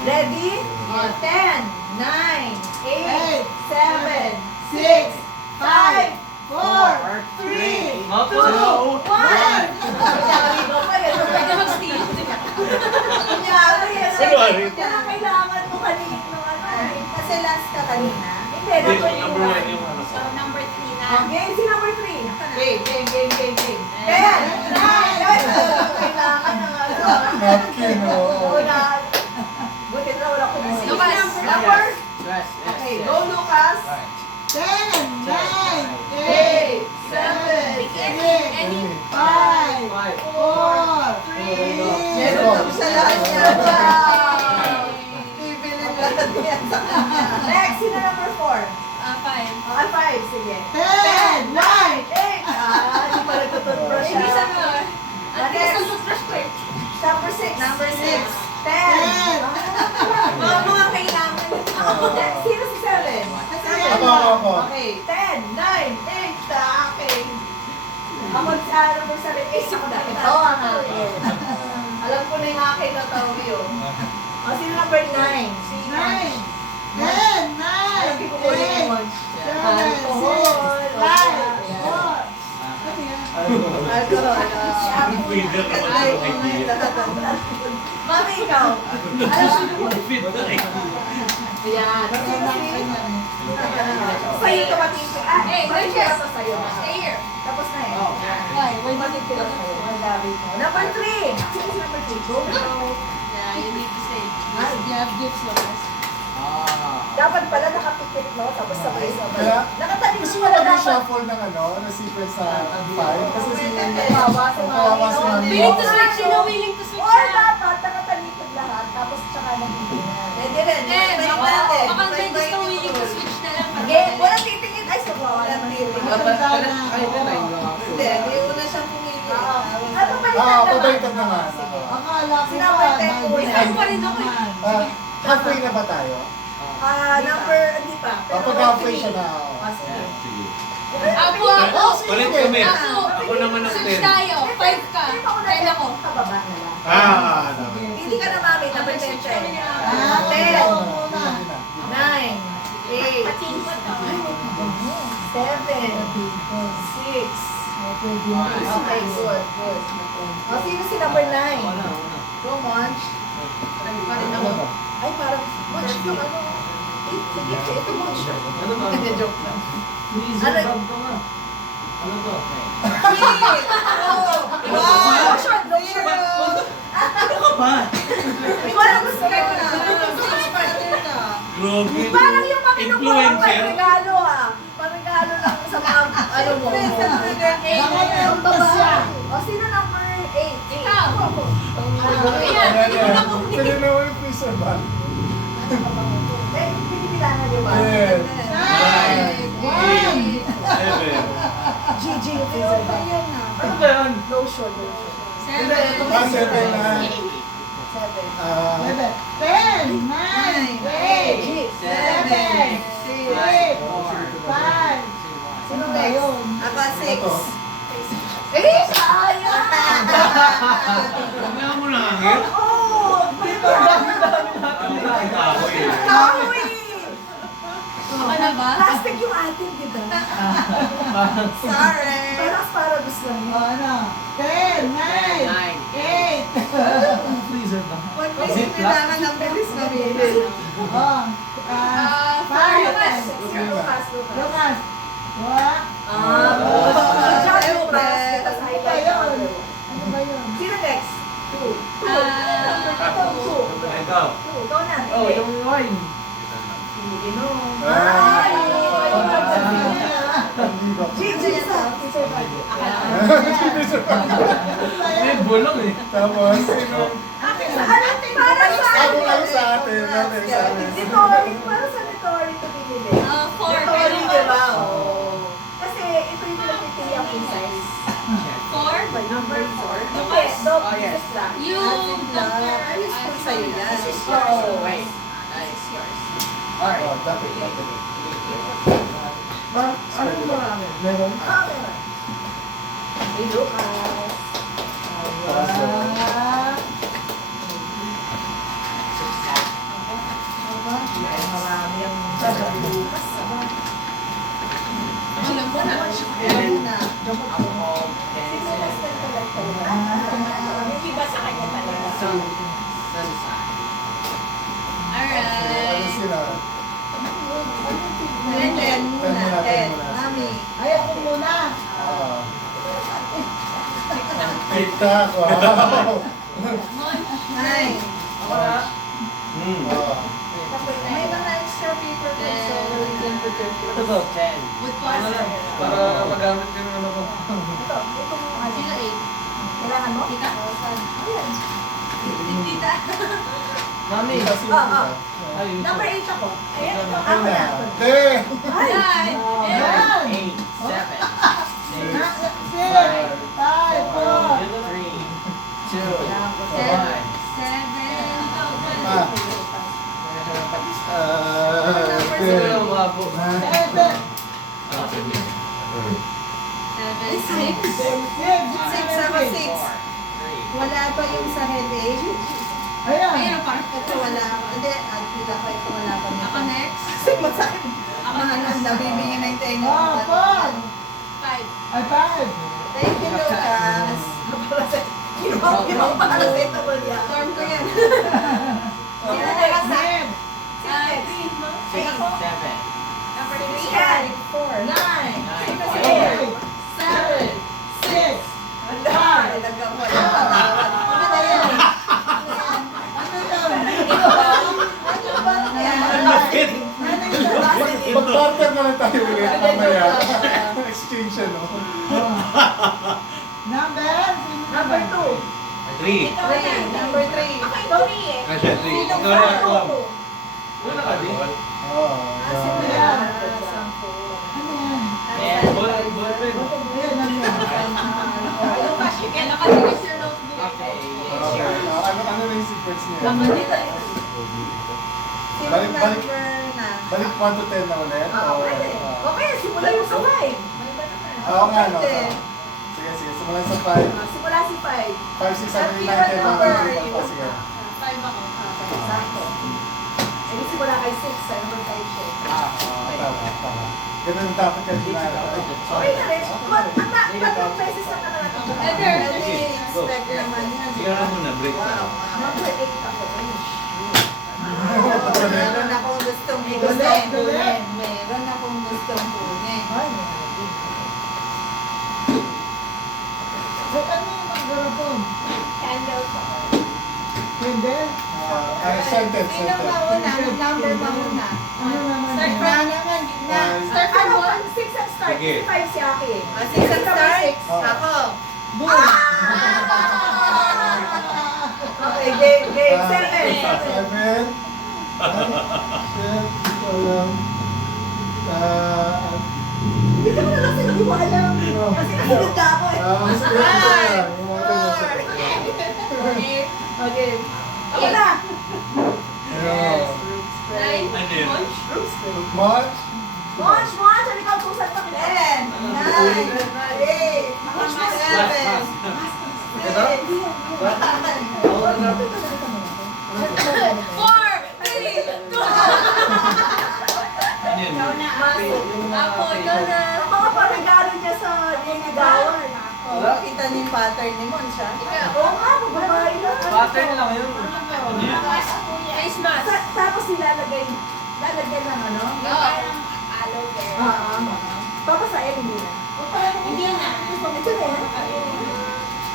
Ready? Yes. 10, 9, 8, 7, 6, 5, 4, 3, 2, 1! Mapo. Kunyari ko pa yun. Pwede mag-steal. Kunyari yan. Kunwari. Kaya kailangan mo kanina ng ano eh. Kasi last ka kanina. Hindi, Hindi, number number 1 yung ano. So, number 3 na. Okay, si number 3. Game. 10, 9, 9. kailangan ng ano. Napkin, oo. Wala. Buti na wala kumuha. Lucas. Number? Yes, Okay, go Lucas. 10, 9, 8, 7, any 5, 4, 3, Meron kami sa lahat niya. Wow! Bibilin lahat yan sa kanya. Next, sino number 4? 5. Ah, 5, sige. 10, 9, 8. Ah, di pa nagtututbrush Hindi siya. sa mga. At least ang toothbrush ko eh. Number 6. Number 6. 10. Mga kailangan. Next, sino si 7? Ako. Okay, 10, 9, 8, sa akin. Ako sa number 7, 8, ako dahil ito ang akin. Alam ko na yung akin na tao yun. O, sino number 9? 9, 10, 9, 8, 7, 6, 5, 4. Alcohol. Feeder naman yung idea. Mami, ikaw. Alam mo, Feed na eh. ayan. Sa'yo ito matipid. Ah, Hey, matipid Lucas. pa sa'yo. Stay here. Tapos na eh. Why? Why matipid pa sa'yo? Ang dami mo. Number 3. Sino si number 3? Go. Yeah, you need to say. Ay. You have gifts, Lucas. Dapat pala nakapikit, no? Tapos sabay-sabay. Kaya, Nakatanim gusto mo mo pala ba dapat. shuffle ng ano, na secret sa 5? Kasi si Kawawa si kawawa si Mami. Mami. Willing to switch, you know, willing to switch Or na. dapat nakatalikod lahat, tapos tsaka nakikinig. Pwede rin. Eh, baka may gustong willing to switch na lang. para madali. Walang titingin. Ay, sumawa lang titingin. Hindi una siyang pumili. Ano pa rin Ah, pabaliktad naman. Akala ko Sinabay ba, tayo ko. Ay, pa rin ako eh. Ah, halfway na ba tayo? Number, hindi pa. Kapag halfway siya na. Ah, sige. Sige. Ako. Palit kami. Ako. Ako naman ang Switch 10. tayo. 5 ka. 10 ako. Kababa na lang. Dapat. Hindi ka na mami, number 10 siya. Ah, 10, ikaw muna. 9, 8, Patin ko to. 7, 6. Okay, good. O, sino si number 9? Go, Monch. Pa rin ako. Ay, parang, Monch yung ano. Sige, ito Monch. Ano ba? Hindi, joke lang. Ano to? Wow! Short, no short. Ano ka ba? Parang gusto ko na. Grabe. Parang yung mga kinukuha ko Influencer. regalo ah. Regalo lang sa mga ano mo. Baka meron pa siya. O, sino number 8? Ikaw. Ako. Ayan, hindi ko na kung Pwede na yung freezer ba? Eh, pinipilangan niyo ba? Yes. 9, 1. 7. GG yung freezer ba? Ano ba yan? Lotion. 7 na. 7. 10, 9, 8, 7, 6, 5. Sino ba next? yun? Ako Ito. 6. Eh, sayang! Wala mo na hangin? Oo! Kahoy! Ano na ba? Plastic yung atin, di ba? Sorry! Parang para gusto lang yun. Ano? 10, 9, 8. Kasi kailangan ng bilis na bilis. Oh. Lucas. Lucas. Lucas. What? Lucas yung plastic, tas highlight Ano na yun? ano. Ano ba yun? Sino next? 2. Ako. Ikaw. Ikaw na. Oh, yung wine. Sige, no. Ah. Ay! Hindi ba? Gigi sa. May bulong eh. Tapos, sino? Para sa Ako kayo sa atin. Natin sa atin. Si Tori, para sa ni Tori ito binili. 4. Ni Tori, di ba? Oo. Kasi ito yung pinagpipili ang size. 4. Number 4. Lucas. Yes. You compare. Ayos ko sa'yo yan. This is Oo. yours. This is yours. Oh, dapat. Ano marami? Meron? Ah, meron. Hey, Lucas. Ah. Alcohol, Sino mas pencil, nagkolekta? Yung iba sa kanya talaga. sunshine. Ano Alright. sila? 10 muna. 10. Mami. Ay, ako muna. Ah. TikTok, wow! 9. Ah. May mga extra paper pa so we can put your Ito to, 10. Wood parcel. Para magamit ko ng ano ko. Ito, itong ano. Sino 8? Kailangan mo? Tita? Ayan. Tita. Mami. Ayun. Number 8 ako. Ayan, ito. Ako Ako na. na. Hindi! Ay! Nine. Yan. 8, 7, 6, 6, 5, 4. 3, 2, 1. 7. Ah. Sino yung umabo? 7. 7. 6. 6 ako, 6. 4, Wala pa yung sa headache. Ayan. Ayan ang parang. Ito wala. Hindi, pila ko ito wala pa nito. Ako next. Kasi masakit. Ako Mahal next. ang nabibigyan ng tenga. Oh, 4. 5. Ay, 5. Thank you, Lucas. Kinuha para sa ito mo niya. Form ko yan. Sino na lang sa? 6. 6. Ako. 7, Number 3. 3. 4. 9. 8, 7, 6. Ang dami. Nagkakawala. Ano na yan? Ano yun? Ano ba yan? Ano yun? Mag-partner na lang tayo ulit mamaya. Exchange no? Number? Number 2. 3. Ikaw na. Number 3. Ako ito 3 eh. Kasya, 3. Sino Ikaw pa na ako? ako. Una ka din. Oo. Sino yan? yan? Ano yan? Ball pen. Ayan, ano yan? Lucas, you can Nakatinis your notebook. Okay. Ano na yung secrets niya? Ako dito eh. Sino Balik, balik. number na? Balik 1 to 10 na ulit? Oo, pwede. Okay, simulan yung sa 5. Oo nga, no? Sige, sige. Simulan sa 5. Simula si 5. 5, 6, 7, 8, 9, 10, 11, 12, sige. 5 ako. Okay, sakto. Eh, di simula kay 6, sa number 5 siya. Tama, tama. Ganun dapat ka ginagawa. Okay na rin. Tatlong beses na natin. Heather. Expect naman yan. Sige na muna, break na. Wow. Number 8 ako. Meron akong gustong kunin. Meron akong gustong kunin. Ba't ano yung maggarapon? Candle pa. Candle? Sentence, Sino sentence. mauna? Anong number mauna? Ano naman Start yun? na naman. Gitna. Start from Ano? 1. 6 ang start. Sige. 5 si Aki. 6 ang start? Oh. Ako. Boom! Okay, game. 7. 7. Hindi ko alam. Hindi ka mo na lang hindi mo alam. Oh. Kasi nasunod na ako eh. Okay. Ako na. Nine. Ano yun? Punch. March? Monch, Monch. Ano ikaw kung saan pa 10, 9, 8, 7, 6. 4. 3. 2. Ano yun? Ako, ikaw na. Ako nga pa regalo niya sa niligawan. Kita niyo yung pattern ni Mon siya. Ikaw. Oo nga, babae lang. Pattern lang yun. Ano Ano yun? Face mask. Tapos nilalagyan ng ano? Oo. Aloe vera. Papasayan, hindi na. Hindi na. Ito na yan.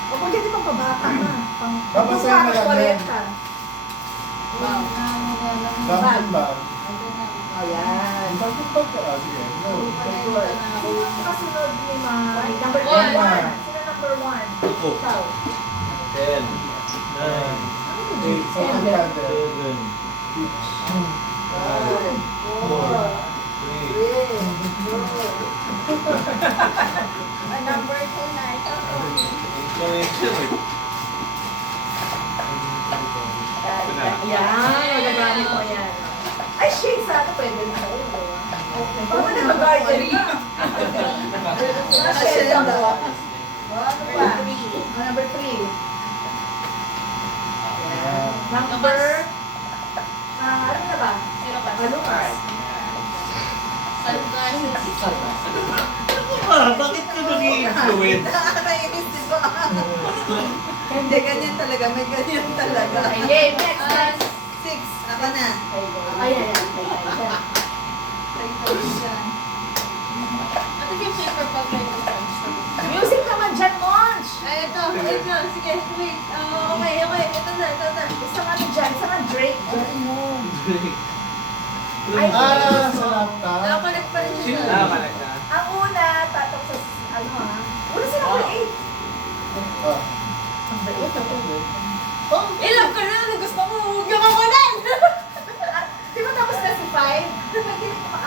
O kung hindi pang pabata na. Papasayan na lang yan. 40. Wow. Bakit ba? Ayan. Bakit ba? Sige, no. Sino ang kasunod ni Mami? Number 1. One. Sino number 1? Ako. Ikaw. 10, 9, 8, something candle. 7, 4. 3, Number 2 na. Ikaw po. connection eh. Yan. Magagamit mo yan. Ay, shade sana. Pwede na sa'yo. Okay. Baka nag-garden ka. Shade ako. Ano pa? Number 3. Number... ano na ba? Zero pa. Lucas. Sunglasses. Bakit ka nag-iisip? Fluid. Nakakainis, di ba? Hindi, ganyan talaga. May ganyan talaga. Okay, next. 6. Ako na. Ayan. Ito yung paper pag may conference. Music naman dyan, Monch! Ay, ito. Sige, wait. Okay. Ito na. Isang ano dyan, isang Drake. Dyan mo. Ay, Sa laptop. Nakapalit pa rin siya. ang una, tatok sa, ano ha? Una sa number 8. Oh. Ilang ka na. Gusto ko. Huwag yung ako na. Di ba tapos na si 5?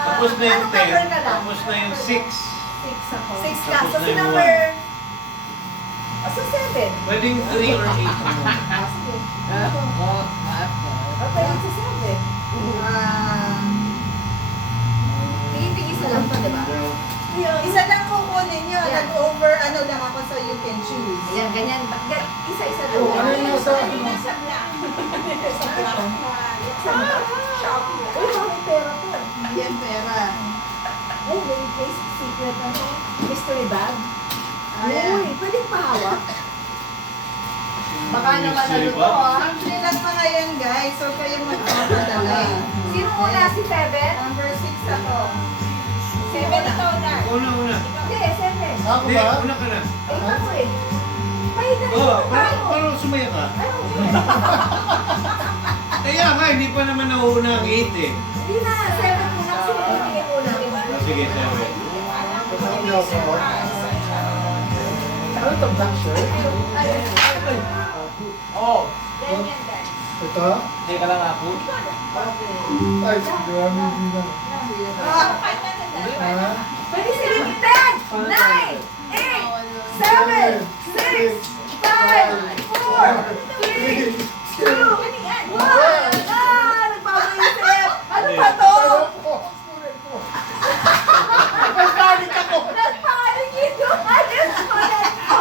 Tapos na yung anong 10. number ka lang? Tapos na yung 6. 6 ako. 6 ka. Tapos So na si yung number... So 7. Pwedeng 3 or 8 naman. Sige. Okay, sa 7. Tingin-tingin sa lang to, di ba? Isa lang kukunin nyo. Yeah. Nag-over ano lang ako so you can choose. Ayan, ganyan. Isa-isa lang. Oh, ano yung nasa... Nasa black. Shopee. Uy, maraming pera to. Hindi yan pera. Ay, may place secret na to. Mystery bag. Ayan. Uy, pwedeng pahawak. Baka naman ano Mystery to, bag? ah. Sample lang pa ngayon guys. So kayo magpapadala. Sino una? Si 7? Number 6 ako. 7 ikaw na. Una. Hindi, 7. Ako Hindi, ba? una ka na. 8 ako eh. Pahiga Oh, tayo. parang sumaya ka. Ano? Kaya nga, hindi pa naman nauuna ang 8 eh. Hindi na, 7 muna. Sino pipili muna? Sige, 7. Hindi ako. Ano to, black shirt? Ayun. Oh, Ganyan, Dan. Ito? hindi ka lang ako. Ay, marami din lang. Ha? Pwede sila 10, 9, 8, 7, 6, 5, 4, 3, 2, 1. Nagpapaisip! Ano ba to? Nagpanik ako! Nagpanik ito! Ayos ko na ito!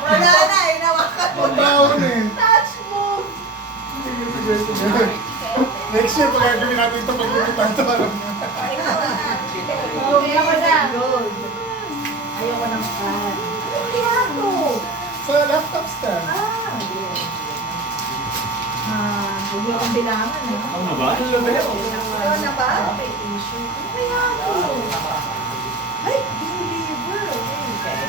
Wala na, inawakan mo. Ang baon eh. Touch move! Next year, pag gagawin natin ito, paglutupan ito, alam niyo. Okay ako na. Ayoko ng fan. Ano kaya to? Sa laptop stand. Huwag mo akong bilangan eh. Ako na ba? Ikaw na ba? Okay, issue. Ano kaya to? Ay, deliver. Okay.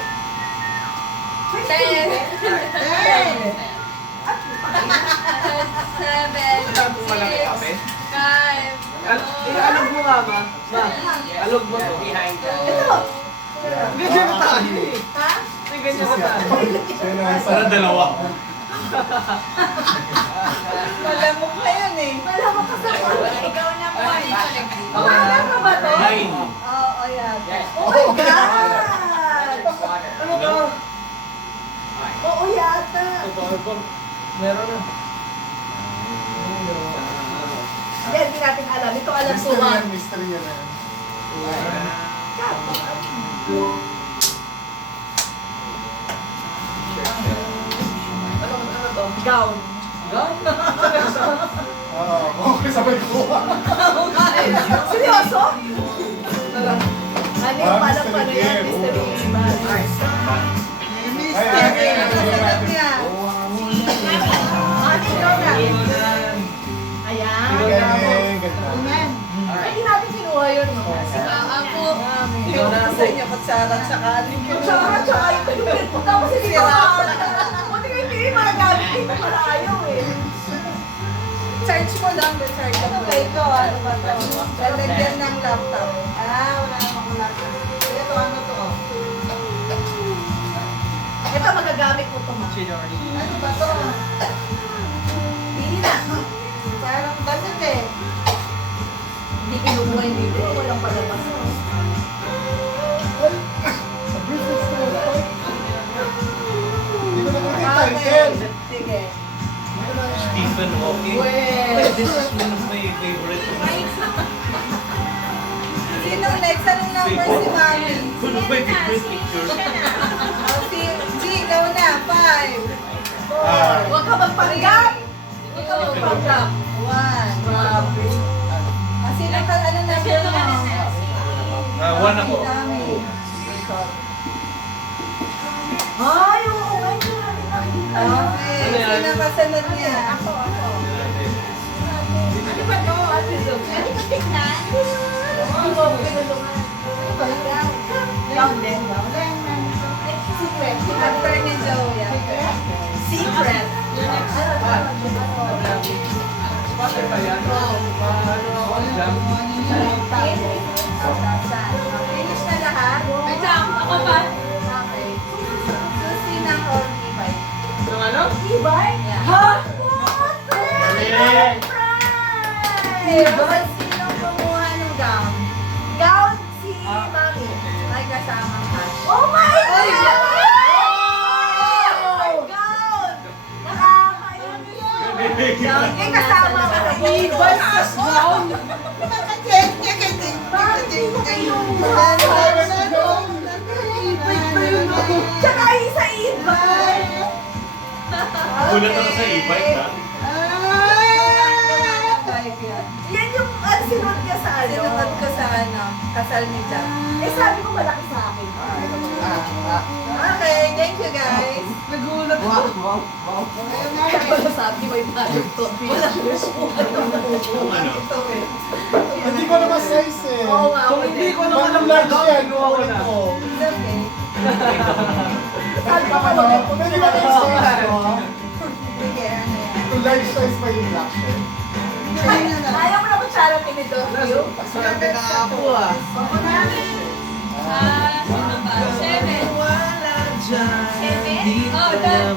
Ten. 10. Seven. Saan po malaki kape? 5. Alog mo nga ba? Alog mo to. Behind ka. Ito. Ganyan na tayo eh. Ha? Ganyan na tayo. Sa'yo na isa. Para dalawa. Malamok na yun eh. Wala mo kasama. Ikaw na po. Wala ka ba to? 9. Oo, yan. Oh my God! Ano ka? Oo yata. Meron na. Hindi, hindi natin alam. Ito alam ko Mystery ba? yan, mystery yan. Gown. Oo, okay, sabay ko. Seryoso? Ano yung palang mystery paano yan? game. Mystery bag. Mystery. Nakasagot niya. Ano ikaw na? Ayan. Galing, ganda. Ay, hindi natin kinuha yun, no? Ako. Ikaw na sa inyo, kutsarang sa kanin. Tsaka ito yung tapos hindi ko buti ko hindi magagamit dito para ayaw eh. Charge mo lang, charge mo. Ano ba ito? Ano ba ito? Lalagyan ng laptop. Wala namang laptop. Ito, ano to? Ito magagamit mo ito, ma. Ano ba to? Pili na. Parang damit eh. Hindi kinukuha yung dito. Walang palabas. Sa business ko. Hindi ko nakikita yung title. Sige. Stephen Hawking. Well. This is one of my favorite. Sino next? Anong number si Mami? One of my favorite pictures. Si G, ikaw na. 5. Huwag ka magpanggap! Huwag ka magpanggap! 1. Grabe. Sino ka, ano number mo? One ako. Dami. Ay, oo, ay, hindi namin nakita. Okay, Ano yan? sino kasunod niya? Ako. Ano ba to? Ate Zoe? Pwede ko tignan. Ano ba? Pinulungan. Ano ba? Gown din. Ay, secret. After ni Joey. Secret. Ano ba? Bakit ba yan? Paano ako dyan? Finish na lahat? Wait lang, ako ba? Okay. Susi ng Horny Bike. Yung ano? Ibay? Yeah. Ha? Yeah. Ibig sino kumuha ng gown? Gown si Mami. May kasamang hash. Oh my God! Oh my God! Nakakainis. Gown Eh, kasama ka na. Ibay as gown. Tsaka yung sa ibay. Gulat ako sa e-bike ha. Yan yung sinunod ka sa ano. Sinunod ko sa kasal ni Jack. Eh, sabi ko malaki sa akin. Okay, thank you guys. Nagulat ako. Wala sabi ko yung parang to. Wala Kung ano? Ito eh. Hindi ko naman size eh. Oo nga. Kung hindi ko naman Bang alam large na yan. ginawa ko na. It's okay. Sabi ko Ano? wala ko. Pwede ba yung size mo? Sige, ano yan? Kung large size pa yung black shirt. Ayaw mo na kung charity ni Dorothy. Swerte na nga po ah. Sino ba? 7. Wala dyan. 7? Oh, that's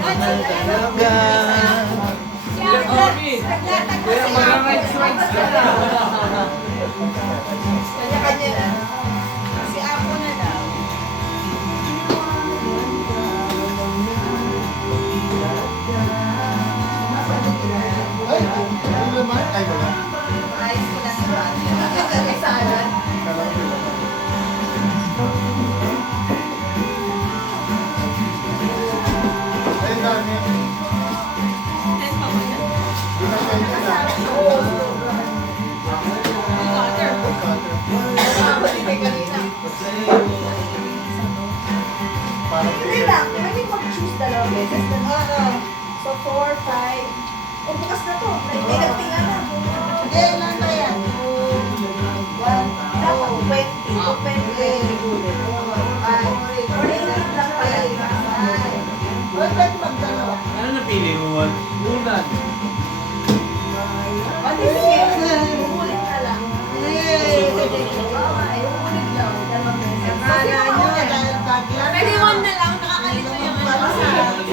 Kuya Tommy, kuya mag-rights ka na. Kanya-kanya na. Si Apo na daw. Ay, ano naman? Ay, wala. Ayos ko lang sa Ay, sana. Kala ko yun. Ay, dami. 10 pa ba yan? Yun ang kayo na. Oo. Water. Hindi kanina. Parang Hindi lang. Pwede mag-choose dalawang beses. So, 4, 5. O, bukas na to. May nagtinga na. Hindi, lang na yan. 1, 20. 20 lang pala. Ano napili mo, Juan? Unan. Pati sige, umulit na lang. Okay, umulit lang. Dalawang beses. Akala nyo, Pwede 1 na lang, nakakalito yung ano.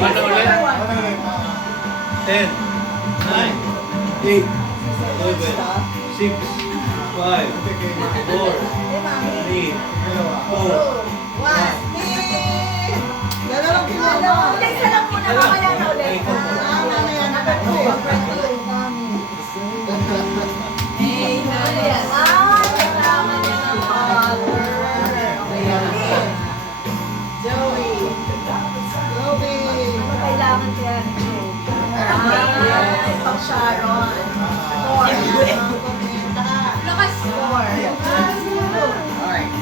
Ano ulit? Ano yun? 10, 9, 8, 7, 6, 5, 4, 3, Dalawa. 2, Dalawang pinala. Ulit na lang muna, mamaya na ulit. Mamaya na ako. Eh, Ano yan? Ah, kailangan niya ng water. Okay. Joey. Ano kailangan kaya ni Joe? Ay, pang Sharon. 4. lakas. 4. Okay.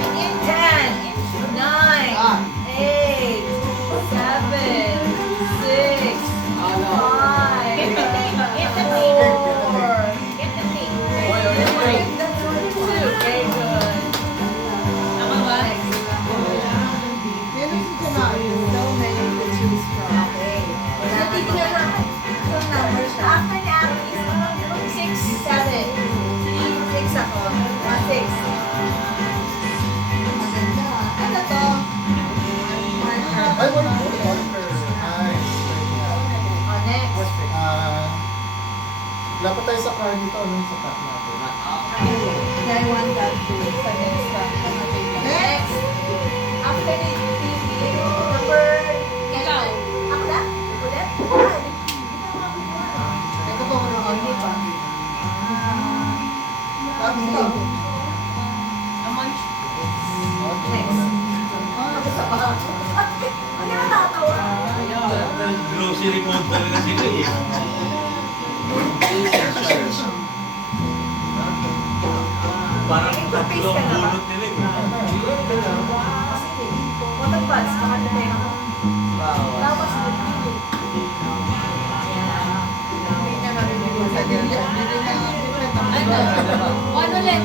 10, 9, 8, 7, 6, 5, Get the thing, get the thing. 4, Get the thing. Oy, oy, oy. 2. Very good. Ako ba? So many to choose from. Okay. Wala So, tignan na. natin. Itong number siya. After ni Alice, 6, 7. 6 ako. 6. Maganda. Ano to? Marker. Ay, wala po. Marker. Nice. Oh, next. Dapat tayo sa car dito. Anong sa car natin? Then one, that, two. Sa next one. Next. After ni TV, number... Ikaw. Ako na? Ulit? Ay, hindi na makukuha. Ito po, hindi pa. Naman. Next. Ako sa pa. Ang ganda natatawa. Grocery mode talaga sila eh. Parang Nagpa-face tatlong ka na ba? bunot nila eh. Sige. Water pads, baka natin ako. Tapos, Hindi niya narinig sa ganyan. Hindi niya Ano? One ulit.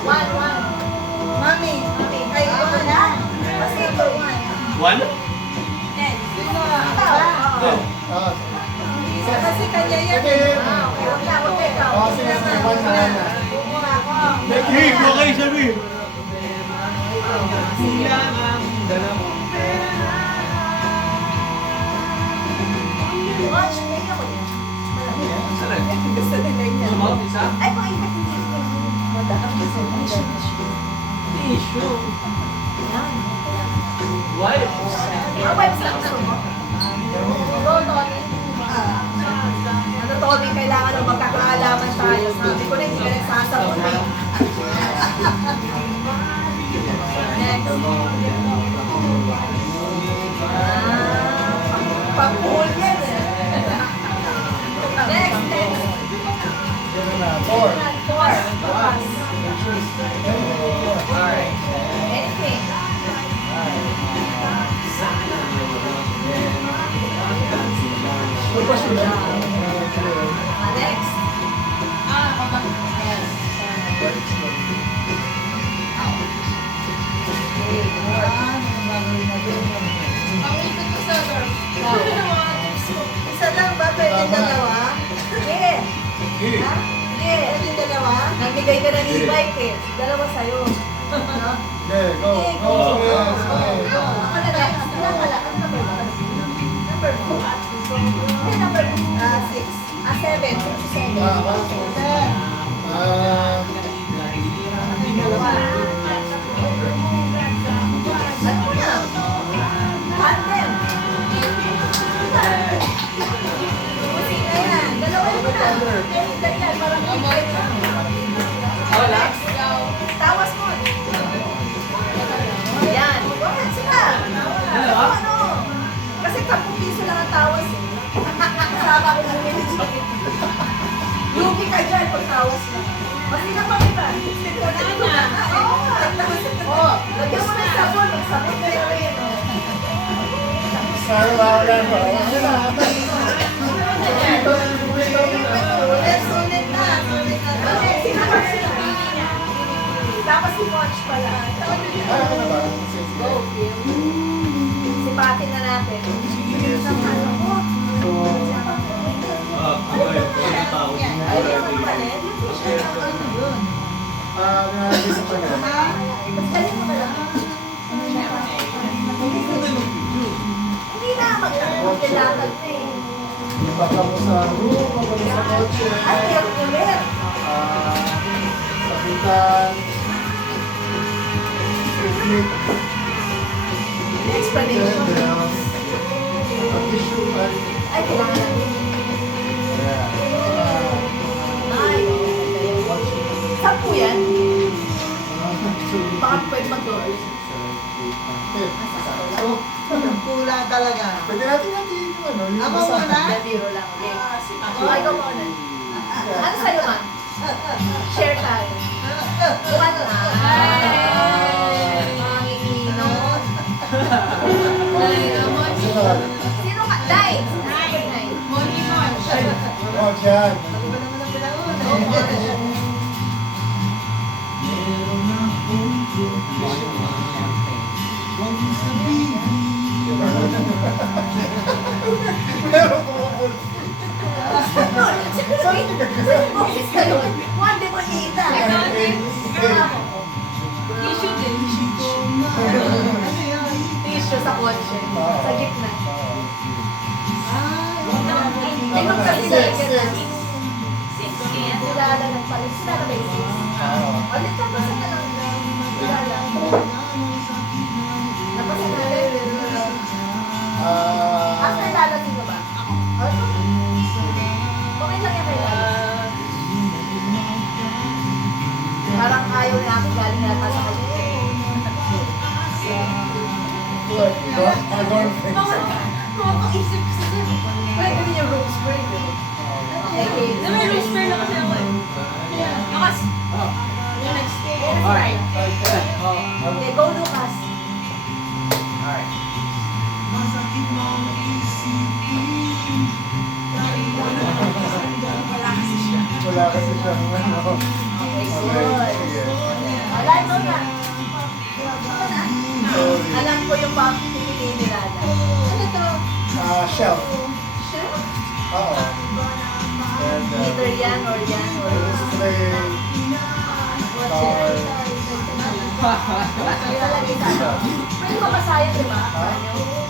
one. Mami, ay ikaw na. Kasi ito, One? Ten. Go. Ah, Kasi kanya yan. sige. okay, wag na, wag na ikaw. Oh, sige, sige. One na lang na. Muna ako. Hey, go kayo sabi. Watch, may ako niya. Gusto nila yan. Sumawag isa? Ay, kung ikat hindi ko. Madaan kasi nila. Tissue. Yan. Wipe. Ah, wipes lang gusto mo? Go, Tony. Ano, Tony, kailangan ng magkakaalaman tayo. Sabi ko na, hindi ka nagsasabon eh. Next. Pang-pool yan eh. Next. Ganun na. Four. Four. Anything. Next. Ang ikot ko sa door. Mga tips ko. Isa lang ba? Pwede dalawa? Yeah. Hey. Ha? Yeah. Pwede dalawa? Nagbigay ka ng e-bike eh. Dalawa sa'yo. No? Okay, go. Go. Sige, sige. Ako na next. Ilan pala? Ano number mo? Number mo? Ano number mo? 6. 7. 7. Ah, okay. Ah, Ano mo na? Tandem. Dalawa mo na. Ganyan, parang e-bike ka. Wala? Tawas mo. Yan. Okay, sila. Ano? Kasi 10 piso lang ang tawas eh. Kasama ko ng minutes. Lugi ka dyan pag tawas mo. Kasi na pa iba. Oo. Lagyan mo ng sabon. Magsabon ka rin. sorry, wala na. Sulit na. Okay, sinakar sila. Tapos si Coach pala. Ah, ano ba? Sige, sige. Sipatin na natin. Sige, sige. So, Okay, pwede tao. Ay, yung palit. nalagay sa kanya. Mas dali mo na lang. Hindi na, magkakailangan na eh. Baka mo sa room, baka mo sa kotse. Ay, meron ulit. Sabitan. Picnic. Explanation. Tissue. Ay, kailangan na. Yeah. Ay, sampu yan. Baka pwede mag-door. So, Kulang talaga. pwede natin yung ano, yung Ako basa. muna? Biro lang. Okay. Oh, ikaw muna. Ano sa'yo, ma? Share tayo. Bukan na. Manginginom. Sino ka? Dai! Money March. Oh, dyan. Meron kumupul. Boses ka yun. One day mo kita. Issue din. Tissue sa kotse. Sa gitna. Ay, Ay, magkasilay ka na. 16. Kilala nagpalit. Kilala ba yung sis? Ulit ka pa sa tanong. Kilala. Napasa natin. After Lala, sino ba? Ako. Okay lang yan kay Lala. Parang ayaw na ako galing nata sa kanya. Good. Adorn things. Mapag-isip ko sa dun. Pwede din yung room spray. Na may room spare na kasi ako eh. Bakas. Yung next. ko yung pipiliin ni Lala. Ano to? Shelf. Chef? Oo. And, Either yan or yan or... spray, car. Ilalagay sa ano? Pwede ba masayang, di ba? Ha?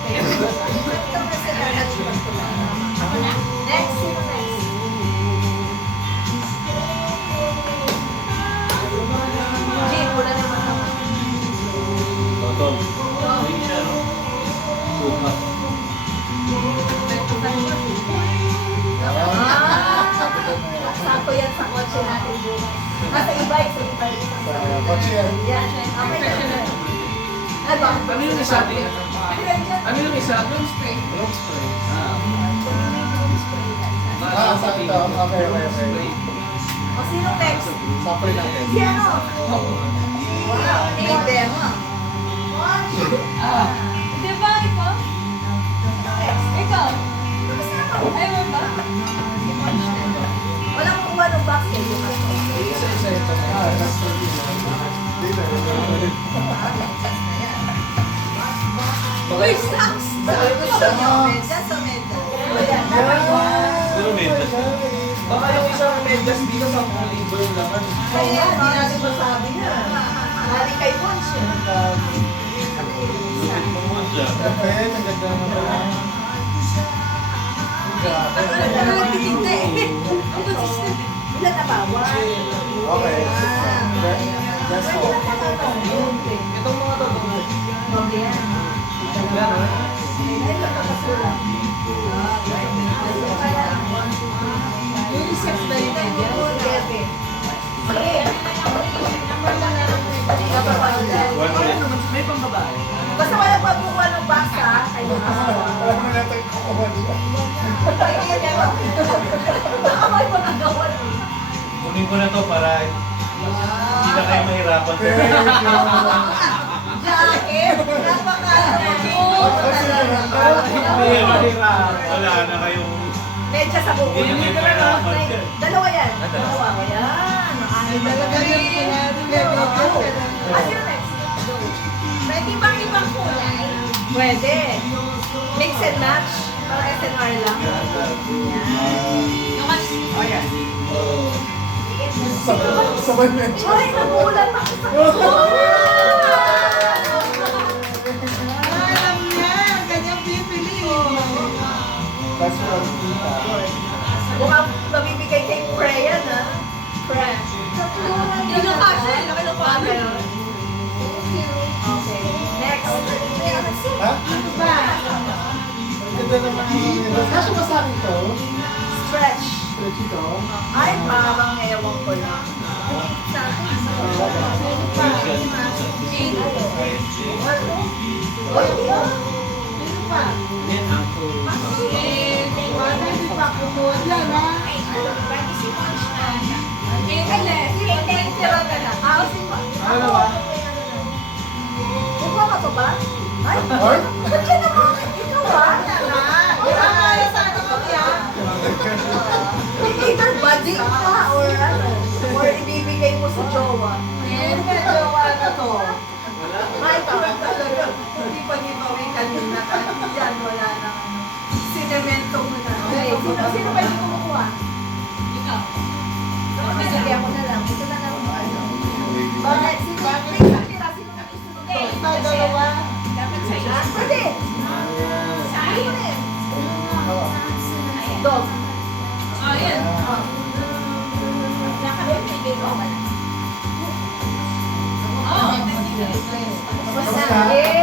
Ito kasi lalalipan ko lang. Ako na? Next, sino next? Jean, wala naman ako. Totoo. Hindi siya, no? Bukas. Sakto yan sa kotse natin bukas. Sa e-bike, sa e-bike. Sa kotse yan. Yan, okay na. Ano? Ano yung isa? Ano yung isa? Room spray. Sakto. Okay. O, sino next? Supper natin. Si ano? Wow, may demo. Di ba, ikaw? Ikaw? Ay, mo ba? Walang kukuha ng box eh. Yung ano. Isa-isa ito. Dito. Uy, stocks! Gusto niyo, medyas o medyas? Ayan, dapat ko. Pero may tas. Baka yung isang medyas dito 10,000 yung laman. Kaya, di natin masabi yan. Lali kay Pons eh. Lupit mo mo siya. Kape, ang ganda naman pala. Grabe. Ang consistent. Ilan na ba? One. Okay. Yes po. Itong mga to. Okay yan. Yan, ha? Ay, kakasulang. Yung sex ba yung medyas? Sige. One minute. May pang babae. Basta walang pagkukuha ng box ha. Kayo Alam mo na tayo kukuha dito. Baka may magagawa. Kunin ko na to para hindi na kayo mahirapan. Thank you. Jacket. Hindi, wala na kayong... Medya sa buko. Hindi na kayo mahirapan dyan. Dalawa yan. Dalawa. Ayan. Talaga yung medyas. Sino next? Pwede bang ibang kulay? Pwede. Mix and match. Para SNR lang. Yan. Yung kasi... Sabay medyo. Ay, nagulat ako sa Alam niya, kanyang pipili. That's from Tita. mukhang mabibigay kay Freya na. Freya. Yung kasi, laki ng Okay. Okay. Next. Ha? Ang ganda naman ang medyo. Kasya ba sa akin to? Stretch. Stretch ito. Ay, parang ewan ko lang. Yan ang to. Ano ba? Kukuha ka pa ba? Ay, Or? ba't yan naman? Ikaw ba? Either buddy ka or ano, or ibibigay mo sa jowa. Jowa na to. Ay, Talaga, hindi pa giveaway kanina. yan, wala na. Sinemento mo na. Okay, sino pwede kumukuha? Ikaw. Sige, ako na lang. Ito na lang mo. Bakit? Sino? May isang tira. Sino na gusto mo? Ito, dalawa. Dapat sa'yo. Pwede. Sa'yo mo rin. Dog. Oh, yan. Nakabibigay ko. Oh, Basta, yeah.